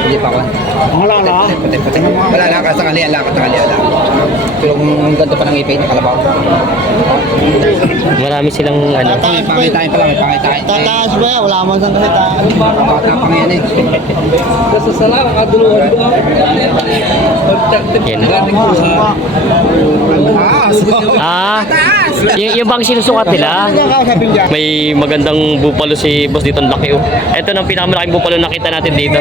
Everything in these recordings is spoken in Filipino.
Hindi pa ako. Wala na. Puti. Wala lang, katanghalian lang. Pero kung ganito pa ng ipay na kalabaw. Marami silang ano. Pangitain pa lang, may pangitain. Tataas ba? Wala man saan kasi taas. Bata pang yan eh. Kasi sa lang, kaduluhan ko. Yan. Yung bang sinusukat nila, may magandang bupalo si boss dito, ang laki oh. Ito ang pinakamalaking bupalo nakita natin dito.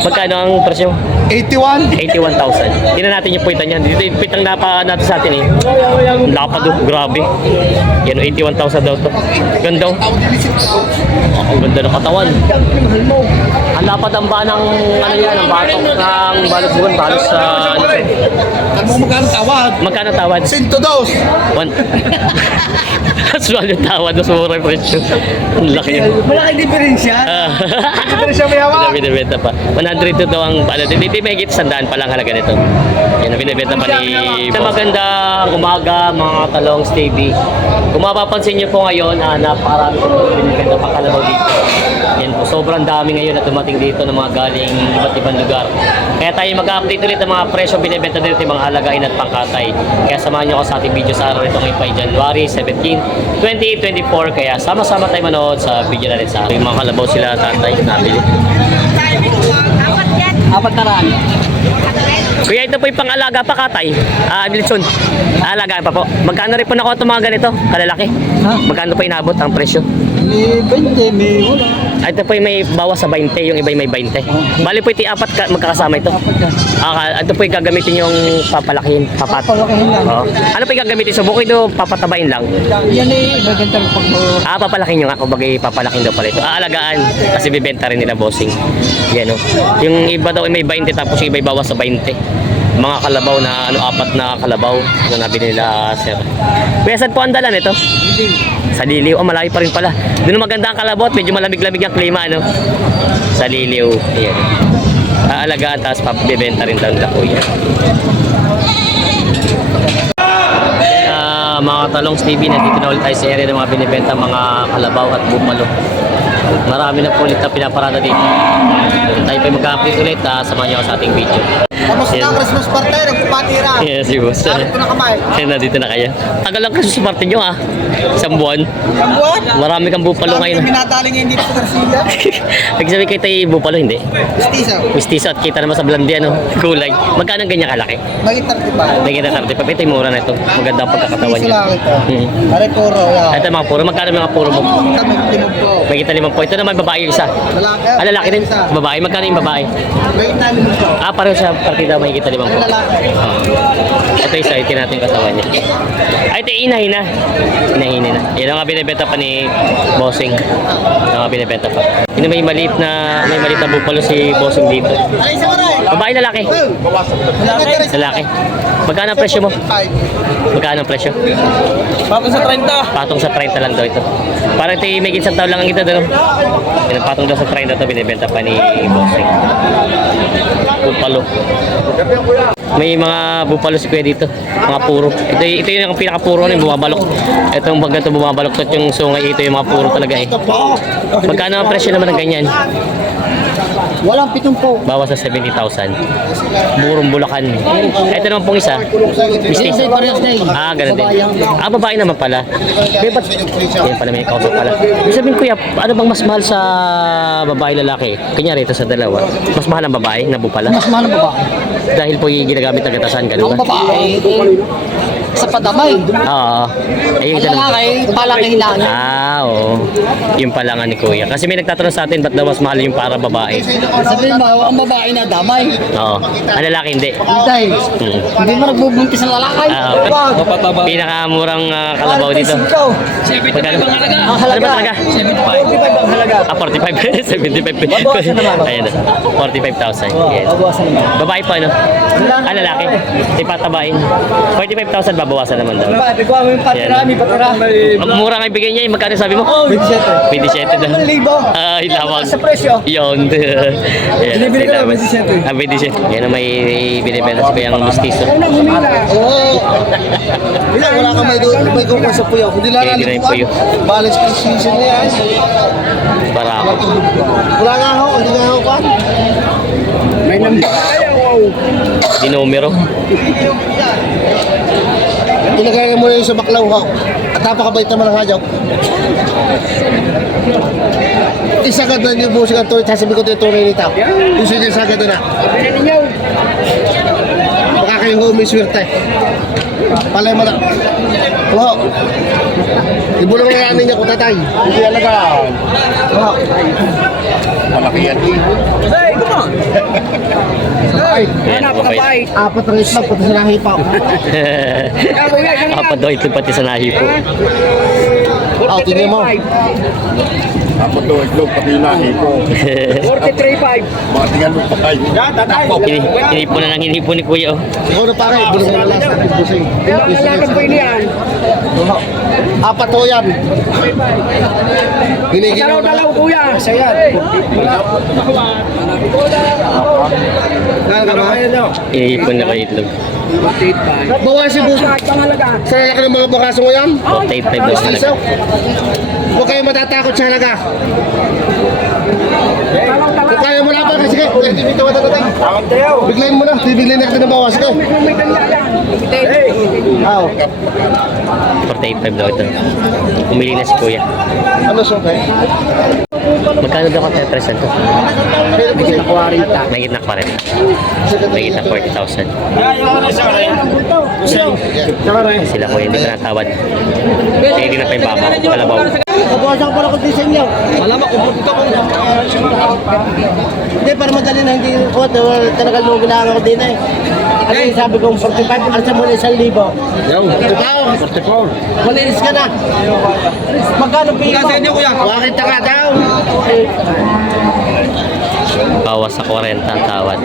Magkano ang presyo? 81. 81,000. Tingnan natin yung puwitan niyan. Dito yung pitang napa natin sa atin eh. Ang lapad oh, grabe. Yan 81,000 daw to. Ganda oh. Ang ganda ng katawan. Ang lapad ang ba ng ano yan, ang batok ng balot-buwan, balos sa ano. Magkano tawad? Magkano tawad? 102. Kasual yung tawad na sumura yung presyo. Ang laki yun. Malaking diferensya. Diferensya may hawa. Binibenta pa. 102 daw ang ano. Dito may higit 100 pa lang halaga nito. Yan ang binibenta pa ni Boss. Magandang umaga mga talong TV. Kung mapapansin nyo po ngayon, napakarami po binibenta pa kalabaw dito. Yan po, sobrang dami ngayon na dumating dito ng mga galing iba't ibang lugar. Kaya tayo mag-update ulit ng mga presyo binibenta dito, yung mga halagain at pangkatay. Kaya samahan nyo ako sa ating video sa araw nito ngayon pa January 17, 2024. Kaya sama-sama tayo manood sa video natin sa ating mga kalabaw sila tatay nabili. Apat na raan. Kuya, ito po yung pang-alaga pa katay. Wilson. Alagaan pa po. Magkano rin po nakuha itong mga ganito? Kalalaki? Ha? Magkano pa inabot ang presyo? May 20, may wala. Ito po yung may bawas sa 20, yung iba yung may 20. Bali po iti apat magkakasama ito. Ito po yung gagamitin yung papalakihin, Papalakihin lang. Oo. Ano po yung gagamitin? So bukid o papatabain lang? Yan eh, maganda rin pag... Papalakihin nyo nga. Kung bagay papalakihin daw pala ito. Aalagaan. Kasi bibenta rin nila bossing. Yan o. Yung iba daw ay may 20 tapos yung iba ay bawas sa 20. Mga kalabaw na apat na kalabaw na nabili nila sir. Kuya, saan po ang dala nito? Sa Liliw. Malayo pa rin pala. Doon maganda ang kalabaw at medyo malamig-lamig ang klima ano. Sa Liliw. Ayan. Aalagaan tapos bibenta rin daw nila kuya. Mga talong TV, nandito na ulit tayo sa area ng mga binibenta mga kalabaw at bupalo. Marami na po ulit na pinaparada dito. Tayo pa mag-update ulit, samahan nyo ako sa ating video. Tapos na Christmas party, nagpapatira. Yes, si boss. Dapat ko na kamay. Nandito na kayo. Tagal lang kasi sa party nyo Isang buwan. Ang buwan? Marami kang bupalo ngayon. Minatali ngayon dito sa Garcia. Nagsabi kayo tayo bupalo, hindi? Mestizo. Mistiso at kita naman sa blandi kulay. Magkano ang ganyan kalaki? May 35. May kita 35. Ito yung mura na ito. Maganda ang pagkakatawan Mestizo niya. lang ito. Pare puro. Ito mga puro. Magkano mga puro mo? Kami limog po. May kita 5 po. Ito naman babae yung isa. Lalaki. Lalaki din. Babae. Magkano yung babae? May kita limog po. Pareho sa partida may kita 5 po. Lalaki. Ito isa, ito natin katawan niya. Ito inahina. Inahina na. Yan ang binibenta pa ni Bossing. Yan ang binibenta pa. Yun may maliit na bupalo si Bossing dito. Alay sa maray. Babae lalaki? Lalaki. Magkano ang presyo mo? 5. Magkano ang presyo? Patong sa 30. Patong sa 30 lang daw ito. Parang ito may isang taon lang ang ito doon. Patong daw sa 30 ito binibenta pa ni Bossing. Bupalo. May mga bupalo si kuya dito. Mga puro. Ito yung pinaka-puro yung bumabalok. Itong baga ito bumabalok. Yung sungay ito yung mga puro talaga eh. Magkano ang presyo naman ng ganyan? Walang 70. Bawas sa 70,000. Burong Bulacan. Ito naman pong isa. Mistis. Ganun din. Babae naman pala. Kaya ba't? Yan pala may kausap pala. Ibig sabihin kuya, ano bang mas mahal sa babae lalaki? Kanyari ito sa dalawa. Mas mahal ang babae na bupala? Mas mahal ang babae. Dahil po yung ginagamit na gatasan, ganun Ang ba? babae, sa padamay. Oo. Ayun, Ang lalaki, palaki lang. oo. Yung pala nga ni kuya. Kasi may nagtatanong sa atin, ba't daw mas mahal yung para babae? Sabihin mo, ang babae na damay. Oo. Ang lalaki hindi. Dahil, hindi mo nagbubuntis ang lalaki. Pinakamurang kalabaw dito. Magkano? Ang Ano ba halaga? talaga? 45 ang halaga. 45. 75. Babawasan naman. Ayan na. 45,000. Yes. Babawasan naman. Babae pa, no? Lalaki. Ipatabain. 45,000 babawasan naman daw. Bigwa mo yung patira, may patira. Mura nga ibigay niya. Magkano sabi mo? 27. 27 daw. 1,000. Ilawag. Sa presyo. Yun. Binibili ko na 27. 27. Yan ang may binibenta sa kuyang mistiso. Oo. Wala ka may kukuha sa puyaw. Hindi lang Kaya ginay po yun. balance precision na yan. Para ako. Wala nga ako, hindi nga ako pa. Dinumero. Ilagay mo na yun sa baklaw ha. At napakabait naman ang hajaw. Isagad na yung busing ang tunay. Sasabi ko ito yung tunay nito. Yung sinasagad na. Baka kayong humiswerte. Palay mo na. Oo. Ibulong na namin niya kung tatay. Hindi alaga. Oo. Malaki yan. Ay, Ayan, mabait. apat ang islag pati sa nahipaw. Apat daw ito pati sa nahipo. Tingnan mo. Ako to, itlog pati lahi ko. 43.5. Mga tingnan mo pa kayo. Hinipo na ng hinipo ni Kuya. Oh. Ikaw na pare, bulong na last natin busing. Lalakad po yan. Apat ho yan. Hinigilaw na. Dalaw kuya. Isa yan. Hinihipon na kayo itlog. Bawa si busing. Pangalaga. Sa lalaki ng mga bakaso mo yan. 45 daw talaga. Isaw. Huwag kayo matatakot sa halaga. Kung kaya mo lang pa kasi kayo. Kung hindi ka matatatay. Biglayin mo na. Biglayin na kita ng bawas ko. Aw. 45 daw ito. Umili na si Kuya. Ano so kay? Magkano daw ka present to? Bigyan na 40. Mahigit na 40. Mahigit na 40,000. Sila Kuya, hindi pa natawad. Kaya hindi na pa yung baka. Kalabaw. Kabawasan ko pala kung design niyo. Malamak, kumpunta ko. Hindi, para madali na hindi ko. Talaga nung ginagawa ko din eh. Kasi sabi kong 45, alsa mo na 1,000. Ikaw, 44. Malinis ka na. Magkano piyo mo? Kasi niyo, kuya. Wakit ka daw. Bawas sa 40 ang tawad.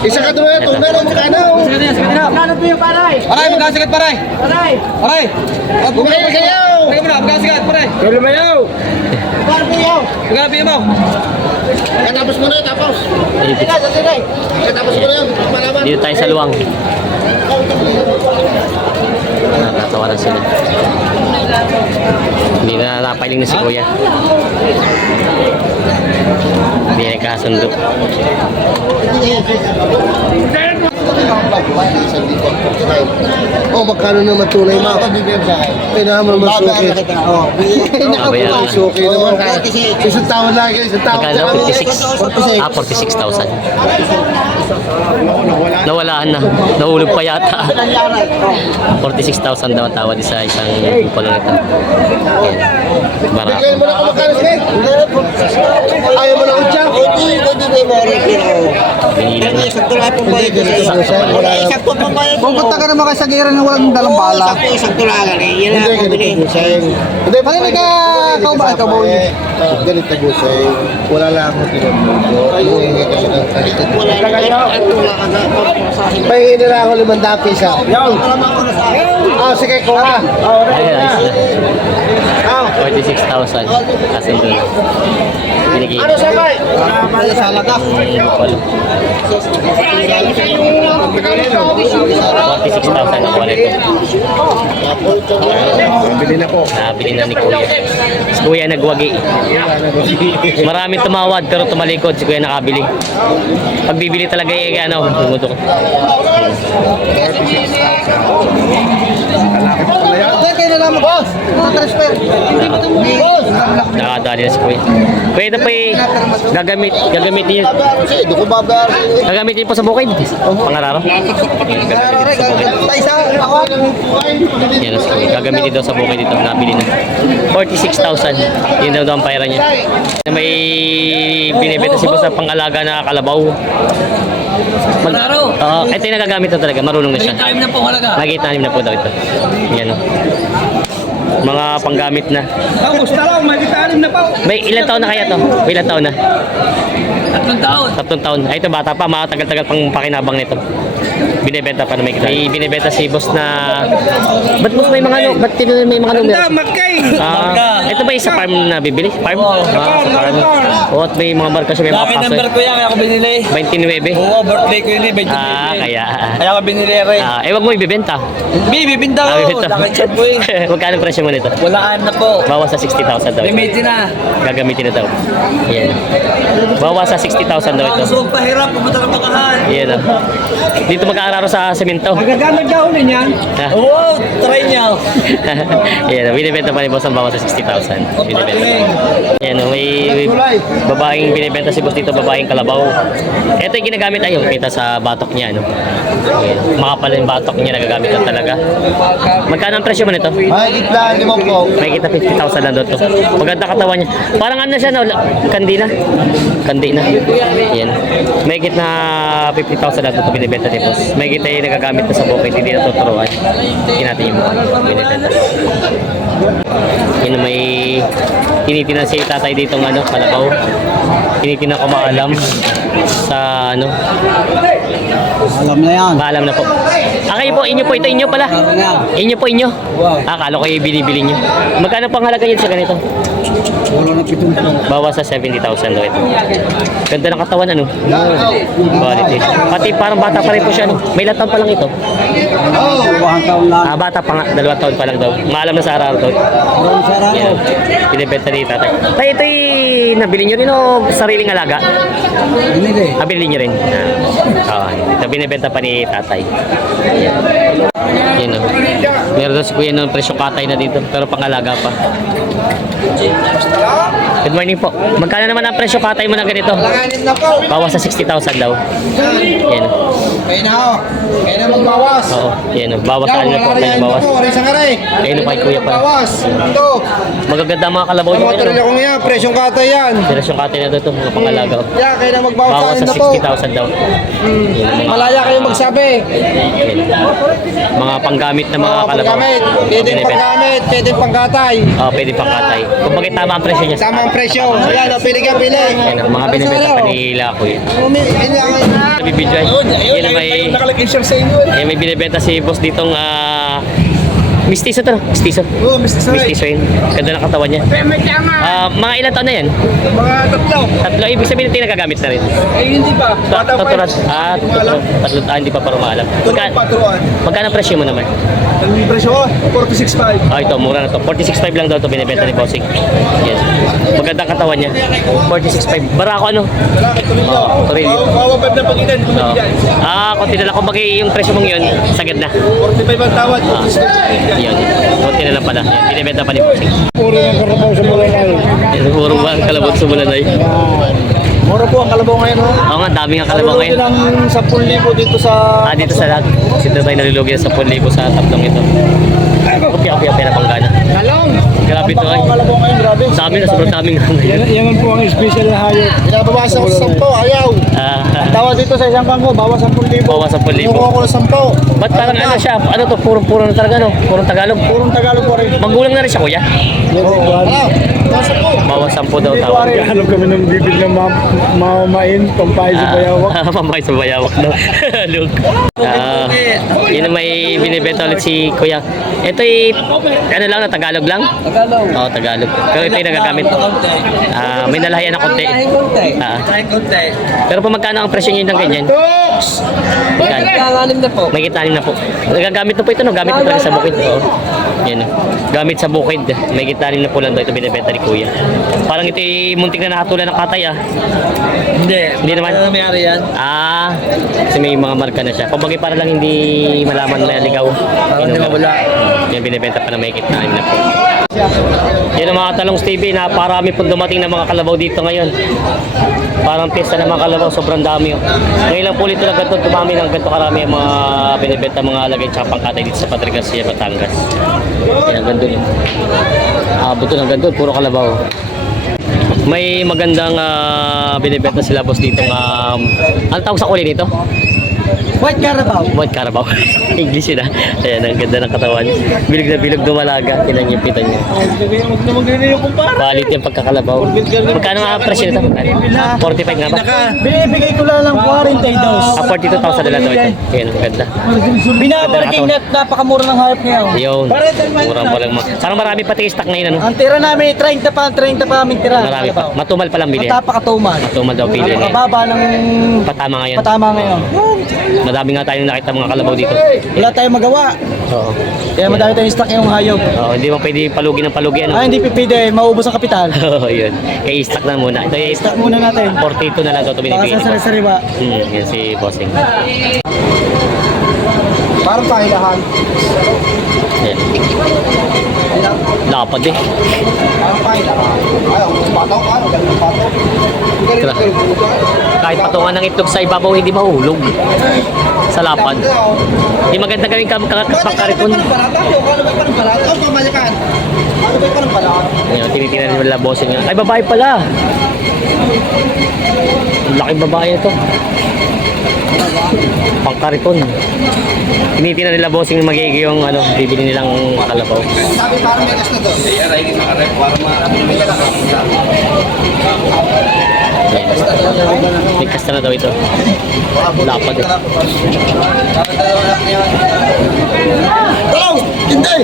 Isa ka doon na, meron ka na. Magkano piyo paray? Aray, magkasigat paray. Paray. Aray. Bumili kayo. Teka mo na, magkasigat paray. Magkano piyo? Magkasigat mo. Katapos mo na yun, tapos. Hindi na, sa sinay. Katapos mo na yun, malaman. Dito tayo sa luwang. Natatawaran sila. Hindi na napaling na si Kuya. Hindi na nagkasundo. Oh, magkano naman tunay mo? Kailangan mo naman suki. Babayaran. Suki naman. Isang taon lagi, isang taon. Magkano? 46? 46,000. Nawalaan na. Nahulog pa yata. 46,000 daw ang tawad sa isang pulong ito. Ayan. Marami. Bigyan mo na kung magkano sige. Ayaw mo na utya? Hindi Hinihilang na. Pupunta ka naman kayo sa gira na walang dalang bala. Hindi, ganito buseng. Hindi, Marinig ka, ikaw ba? Ikaw ba? Ganito buseng. Wala lang akong pinagmundo. Pahingi nila ako 500 piso. Sige, kuha. Ayun, ayos na. 46,000. Kasi doon. Binigay. Ano sabay? Salaga. 46,000 ang wallet. Bili na po. Nabili na ni Kuya. Si Kuya nagwagi. Maraming tumawad pero tumalikod. Si Kuya nakabili. Pag bibili talaga ano, tumutok. Kaya na lang mo, boss. Transfer. Boss. Nakadali na si Kuya. Kuya ito po gagamitin niyo. Hindi ko babayaran. Gagamitin po sa bukid. Pangararo. Gagamitin sa bukid. Isa ako. Yan, gagamitin daw sa bukid dito. Nabili na. 46,000. Yun daw ang pera niya. May binibenta si boss sa pangalaga na kalabaw. Panaro. Oo, ito yung nagagamit na talaga. Marunong na siya. Time na po halaga. Magitanim na po daw ito. Yan o. Mga panggamit na. Gusto lang, may vitamin na po. May ilang taon na kaya to? May ilang taon na? 3 taon. 3 taon. Ay, ito bata pa. Matagal-tagal pang pakinabang nito. Binibenta pa na may kita. May binibenta si boss na... Ba't boss may mga ba't may mga numero? Magkay. Ito ba yung sa farm na bibili? Farm? Sa farm. O at may mga barka siya, may mga Laki paso. number ko yan, kaya ako binili. 29. Oo, birthday ko yun eh, 29. Kaya... Kaya ako binili rin. wag mo ibibenta. Bibinda ko, bibenta. laki chat po eh. Magkano ang presyo mo nito? Walaan na po. Bawas sa 60,000 daw. Limited na. Gagamitin na daw. Yan. Bawas sa 60,000 daw ito. Gusto pahirap, pumunta ka makahan. Yan o. Dito mag-aararo sa semento. Magagamit ka ulit yan? Ha? Oo, try niya. Yan o, binibenta pa ni boss ang bawas sa 60,000. Binibenta. Yan o, may babaeng binibenta si boss dito, babaeng kalabaw. Ito yung ginagamit ay yung kita sa batok niya, no? Yan. Makapal yung batok niya, nagagamit na talaga. Magkano ang presyo mo nito? Mahigit lang, limang po. May kita 50,000 lang doon to. Maganda katawan niya. Parang ano siya, no? Kandi na. Kandi na. Yan. May kita 50,000 lang doon to binibenta ni boss. May kita yung nagagamit na sa bukid, hindi na tuturuan. Hindi natin yung binibenta. Yan, may tinitinan si tatay dito ng ano, kalabaw. Tinitinan ko maalam sa ano. Alam na yan. Maalam na po. Kayo po, inyo po. Ito inyo pala. Inyo po, inyo. Akala ko yung binibili nyo. Magkano pang halaga yun sa ganito? Wala na pitong po. Bawas sa 70,000 daw ito. Ganda ng katawan, ano? Quality. Pati parang bata pa rin po siya, ano? May ilang taon pa lang ito. Dalawang taon lang. Bata pa nga, 2 taon pa lang daw. Maalam na sa araw daw. Maraming sarap. Yan. Binibenta ni tatay. Tay, ito'y nabili nyo rin o sariling alaga? Binili. Nabili nyo rin. Ito binibenta pa ni tatay. Yan o. Meron daw si kuya ng presyo katay na dito, pero pangalaga pa. Good morning po. Magkano naman ang presyo katay mo na ganito? Langanin na po. Bawas sa 60,000 daw. Yan o. Kaya na ho. Kaya na magbawas. Oo, yan o. Bawas sa ano po, kaya bawas. Rin sa kare. Ayun o kay kuya pa. Bawas. Ito. Magaganda ang mga kalabaw Ang nyo. mga tulila ko ngayon, presyong kata yan. Presyo katay na dito, mga pangalaga. Yeah, kaya na magbawas Bawas sa na po. 60,000 daw. Yan ang mga Malaya kayo magsabi. mga panggamit na mga kalabaw. Panggamit. Pwedeng panggamit. Pwedeng pangkatay. Pwede pang katay. Kung bakit tama ang presyo niya. Tama ang presyo. Ayan, pili ka pili. Yan ang mga binibenta pa nila ko eh. Nabibidyo ay. Yan ang may... Nakalagay siya sa inyo. Yan may binibenta si boss ditong mistiso to, no? Mistiso. Oo, Mr. Soy. Mistiso yun. Ganda ng katawan niya. Mga ilan taon na yan? Mga tatlo. Tatlo. Ibig sabihin ito yung nagagamit na rin. Eh, hindi pa. Bata pa. Tuturan. Tatlo. Hindi pa para maalam. Paturuan. Magkano ang presyo mo naman? Ang presyo ko, 46.5. Ito, mura na to. 46.5 lang daw ito binibenta ni Bossing. Yes. Magandang katawan niya. 46.5. Barako ano? Wala ka tuloy nyo. Torillo. Kawawa 5 na pagitan. Oo. Konti na lang. Kung bagay yung presyo mong yun, sagad na. 45 ang tawad. 46.5 yan. Yun. Konti na lang pala. Yan. Binibenta pa ni Bossing. Puro ng karabaw sa mulay na yun. Yan. Puro ba ang kalabot sa bulanay? Mura po ang kalabaw ngayon, oh. Oo nga, dami nga kalabaw ngayon. ng 10,000 dito sa... Dito sa lahat. Sito tayo nalulugi sa 10,000 sa tatlong ito. Kapi-kapi na panggana. Talong! Grabe ito ay. Kalabaw ngayon, grabe. Sa amin na sobrang daming ngayon. Yan po ang special na hayop. Pinabawasan sa 10, ayaw. Tawad dito sa isang bangko, bawas 10,000. Bawas 10,000. Kukuha ko ng 10. Ba't parang ano siya? Ano to? Puro na talaga no? Purong Tagalog. Purong Tagalog po rin. Magulang na rin siya kuya. Nasa po. Bawas 10 daw tawag. Hanap kami ng bibig na mamamain, pampay sa bayawak. Pampay sa bayawak daw. Look. Yun ang may binibenta ulit si kuya. Ito ano lang na Tagalog lang? Tagalog. Oo, Tagalog. Pero ito yung nagagamit. May nalahian na konti. Pero pa magkano ang presyo niyo ng ganyan? Magkano? Kakalim na po. May kita na po. Nagagamit na po ito, no? Gamit na talaga sa bukid. Oo. Yan, no? Gamit sa bukid. May kita na po lang daw ito binibenta ni kuya. Parang ito muntik na nakatulan ng katay, ah. Hindi naman. Ano nangyari yan? Kasi may mga marka na siya. Kumbaga para lang hindi malaman na ligaw. Hindi mawala. Yan binibenta pa na may kita na po. Yan ang mga talong TV na parami po dumating na mga kalabaw dito ngayon. Parang pista ng mga kalabaw, sobrang dami. Ngayon lang po ulit na ganito, dumami ng ganito karami ang mga binibenta mga alagay tsaka pangkatay dito sa Padre Garcia, Batangas. Yan ang ganito. Buto ng ganito, puro kalabaw. May magandang binibenta sila boss dito. Ano tawag sa kulay nito? White Carabao. White Carabao. English yun ah. Ayan, ang ganda ng katawan. Bilog na bilog dumalaga. Tinan niyo, pitan niyo. Huwag naman ganyan yung kumpara. Quality ang pagkakalabaw. Magkano nga ang presyo nito? 45 nga ba? Binibigay ko lang ng 42. 42,000 na lang daw ito. Ayan, ang ganda. Binabarking na napakamura ng hayop ngayon. Yun. Murang walang sarang marami pati stock ngayon ano? Ang tira namin, 30 pa aming tira. Marami pa. Matumal pa lang bili. Matapakatuman. Matumal daw pili. Napakababa ng Patama ngayon. patama ngayon. Madami nga tayong nakita mga kalabaw dito. Wala tayong magawa. Oo. Kaya madami tayong stock yung hayop. Oo, hindi mo pwede palugi ng palugi ano. Ah, hindi pipide. Maubos ang kapital. Oo, yun. Kaya i-stock na muna. Ito yung Stock muna natin. 42 na lang ito Baka binibigay. sa sari-sariwa. Yan si Bossing. Parang pahilahan. Yan. Lapad eh. Parang pahilahan. Ayaw, pataw ka. Ganun pataw. Tira. Kahit patungan ng itlog sa ibabaw, hindi mahulog. Sa lapad. Hindi maganda gawin pangkaripon. Ayun, tinitingnan nila Bossing nga. Ay, babae pala. Laking babae ito. Pangkaripon. Tinitingnan nila Bossing na magiging yung ano, bibili nilang kalabaw. Sabi parang may gas na to. May kasta na daw ito. Lapad eh. Tolong! Hindi!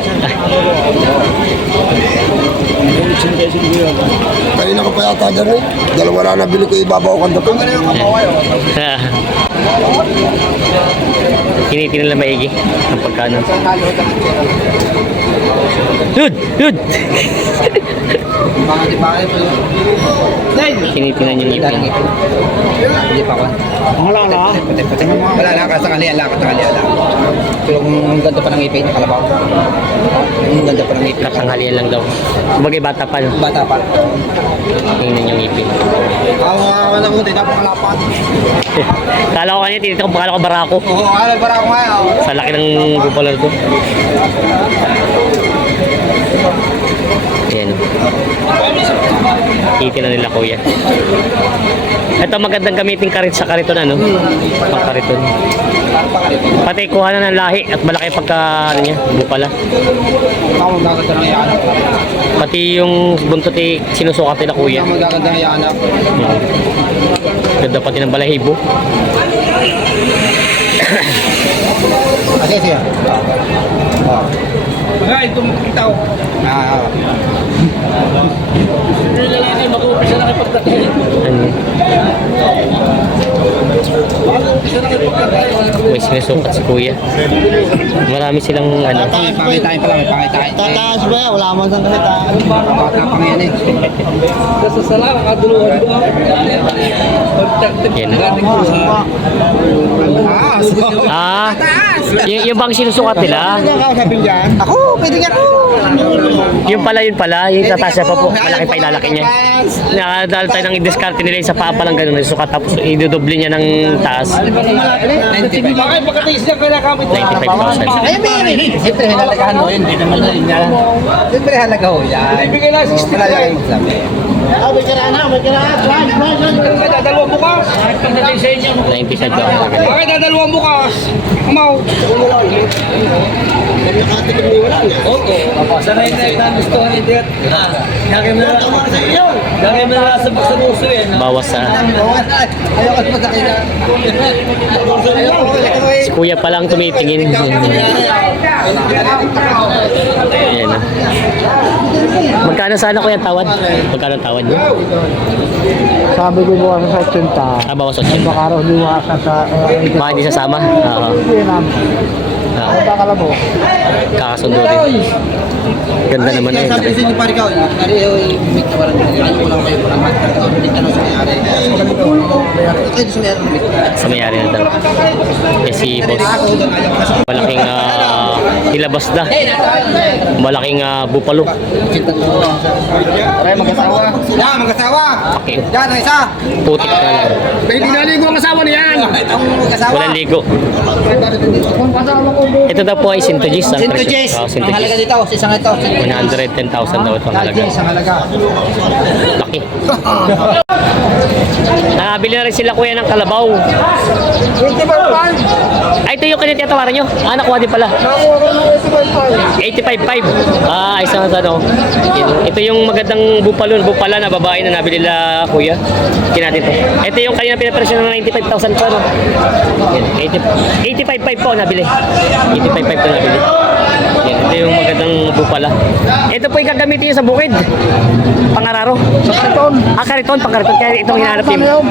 Kanina ka pa yata dyan eh. Dalawa na nabili ko ibabaw kang dating. Tinitingnan nila maigi ang pagkano. Yun! Yun! Tinitingnan yung ngipin. Hindi pa ba? Wala na. Wala na, kasangalian lang. Pero kung ganda pa ng ngipin, kalabaw. Kung ganda pa ng ngipin. Katanghalian lang daw. Kumbaga bata pa. No? Bata pa. Tingnan yung ngipin. Kawawa na buti, napakalapat. Kala ko kanina, tinitin ko, bakala ko barako. Oo, alam para ako ngayon. Sa laki ng bupalar to. Ayan. Itin na nila kuya. Ito magandang gamitin karit sa kariton ano? Pang kariton. Pati kuha na ng lahi at malaki pagka ano niya, bupala. Ako magaganda ng iyanak. Pati yung buntot eh, sinusukat nila kuya. Ako magaganda ng iyanak. Ganda pati ng balahibo. Kasi siya. Ay, tumitaw. May sinusukat si kuya. Marami silang ano. Pangitain pala, may pangitain. Tataas ba yan? Wala man sang kahitaan. Bata pang yan eh. Yan. Ah, yung bang sinusukat nila. Ako, pwede nga ako. Yun pala, yung tataas pa po, malaki pa ilalaki niya. Nakadal tayo ng i-discard nila yung sa paa pa lang ganun, sukat tapos idodoble niya ng taas. 95,000. Ay, may. Siyempre, halagahan mo yun. Hindi naman na rin yan. Siyempre, halaga ho yan. Ibigay lang 60. Wala lang yung magsabi. May kirana. Ay, dadalawang bukas. 95 daw. Ay, dadalawang bukas. Kumaw. Sanay na yun ang gusto ni Dirk. Lagi mo na sa puso yan. Bawas sa... Ayaw ka magkakita. Si kuya pa lang tumitingin. Ayan na. Magkano sana kuya tawad? Magkano tawad niyo? Sabi ko bukas sa 80. Ah, bawas 80. Baka raw lumakas sa... Baka hindi sasama? Oo. Ano ba kala mo? Kakasundo rin. Ganda naman na yun. Sabi kasi ni pare ka, pare may tawaran ko. Ano ko lang kayo parang magkakaroon. Hindi tanong sa may-ari. Ito sa may-ari. Sa may-ari na daw. Eh si boss. Malaking hilabas na. Malaking bupalo. Pare mag-asawa. Yan, mag-asawa. Okay. Yan, ang isa. Putik na lang. May dinaligo ang asawa niyan! Ang mag-asawa. Walang ligo. Ito daw po ay Sintoges. Sintoges. Ang halaga dito, sa isang ito. 110,000 daw ito ang halaga. Ang halaga. Laki. Nakabili na rin sila kuya ng kalabaw. Ay, ito yung kanya tiyatawaran nyo. Ah, nakuha din pala. 85.5. Ah, isang ano. Ito yung magandang bupala na babae na nabili nila kuya. Kinati ito. Ito yung kanina pinapresyon ng 95,000 pa, no? 85.5 po nabili. 85.5 po nabili. Yan. Ito yung magandang bupala. Ito po yung gagamitin nyo sa bukid. Pangararo. Sa karton. Kariton, pangkariton. Kaya itong hinahanap nyo.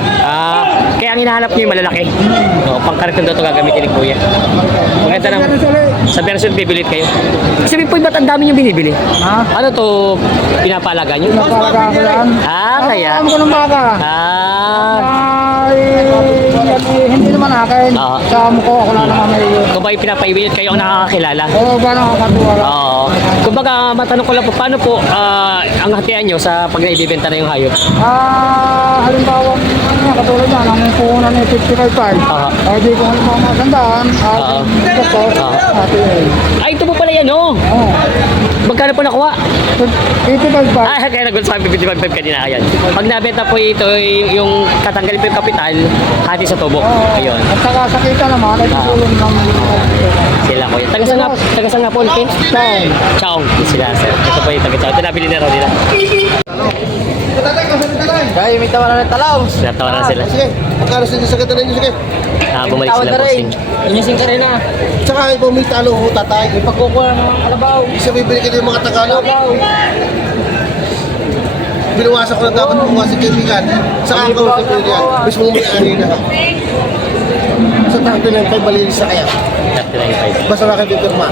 Kaya ang hinahanap nyo yung malalaki. O, pangkariton daw ito gagamitin ni Kuya. Maganda ng... Sa version bibilit kayo. Kasi po ba't ang dami nyo binibili? Ha? Ano to pinapalaga nyo? Napalaga ko yan. Kaya. Ano ko ng baka? Ay, hindi naman akin. Oo. Sa amo ko, ako lang naman may... Kung ba yung pinapaibilit kayo ang nakakakilala? Oo, ba nakakatuwala? Oo. Kumbaga, matanong ko lang po, paano po ang hatian nyo sa pag naibibenta na yung hayop? Halimbawa, katulad yan, ang puhunan ni 55.5. Oo. Di ko halimbawa masandaan. Oo. Ito, ate. Ay, ito po pala yan, oh! Oo. Magkano po nakuha? 55.5. Kaya nagulat sa 55 kanina. Ayan. Pag nabenta po ito, yung katanggalin po yung kapital, hati sa tubo. Ayun. At saka sa kita naman, ay tutulong ng... Sila ko yun. Taga saan nga po, Lpi? Ciao. Chow. Sila, sir. Ito po yung taga Chow. Ito nabili na raw nila. Kaya may tawanan ng talaw. Natawa na sila. Sige, pagkano sa ganda ninyo, sige. Bumalik sila bossing. Inyasing ka rin na. Tsaka kung may talo ho, tatay. Pagkukuha ng mga kalabaw. Isa bibili ka ng mga Tagalog. Binawasan ko na dapat bumawasan kaibigan. Sa ako sa kaibigan. Mismo may ani na. Sa tabi ng kay Balilis sa kaya. 39.5. Basta na kayo pirma.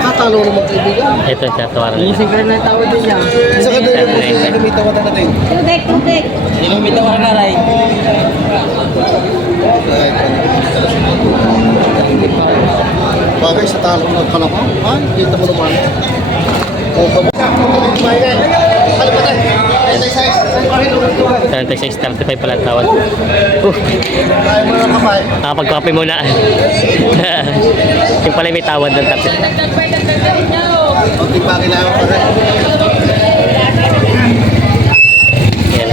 Katalo naman kaibigan. Ito yung tinatawaran nila. Inyasing ka rin ng tawad din yan. Sa ganda yung lumitaw ka natin. Ilang bitaw ka na rin. Bagay sa talo ng kalabaw. Ay, kita mo naman. O, kamusta? Ano ba tayo? 36, 35 pala ang tawad. Kaya mo na kapay. Pagkape muna. Yung pala may tawad ng 35. Pag di pa kailangan pa rin. Yan.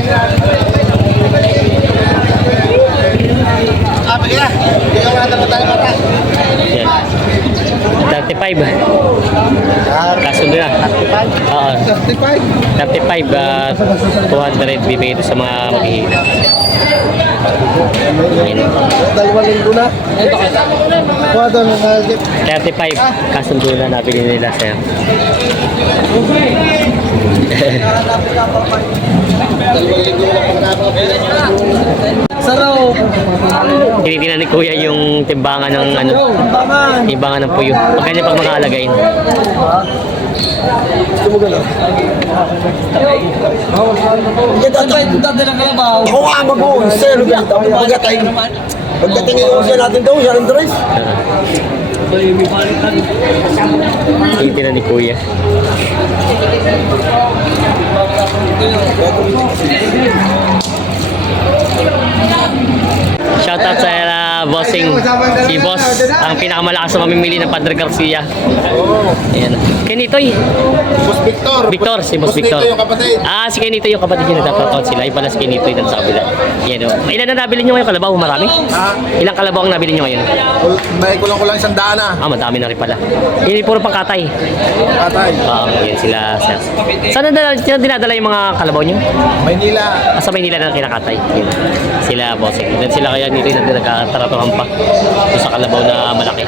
Pagka na. Hindi ka mga tayo mata. Yan. 35. Kasundo na. Oo. 35. 35, 200 bibigay ito sa mga maghihirap. Ayun. 2 linggo na. Kuwado na nagip. 35, kasundo na nabili nila sir. Saraw. Tinitingnan ni Kuya yung timbangan ng ano, timbangan ng puyo. Pagkanya pag mga alagain. Dadala ng kalabaw. Ako nga mag-uwi, sir. Pagdating. Pagdating yung siya natin daw, siya ng dress. Tinitingnan ni Kuya. Shoutout sa bossing, si boss, ang pinakamalakas na mamimili ng Padre Garcia. Ayan. Kenitoy. Boss Victor. Victor, si Boss Victor. Victor yung kapatid. Si Kenitoy yung kapatid niya, nagtatratout sila. Yung pala si Kenitoy dun sa kabila. Yan o. Ilan na nabili niyo ngayon kalabaw? Marami? Ilang kalabaw ang nabili niyo ngayon? May kulang-kulang 100 na. Madami na rin pala. Yun puro pangkatay. Katay. Yan sila, sir. Saan dinadala yung mga kalabaw niyo? Maynila. Sa Maynila na kinakatay. Yun. Sila bossing. Then sila kaya nito yung nagkataratuhan pa. Doon sa kalabaw na malaki.